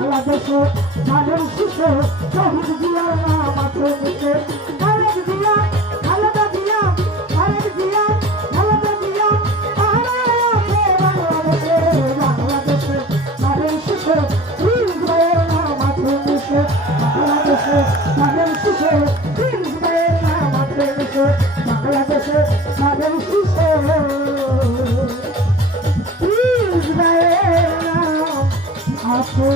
দেশে ধানের শিশে শহীদ জিয়ার নাম আছে আছে বাংলাদেশে। বাংলাদেশে ধানের বাংলাদেশে বাংলাদেশে শিশে হাসে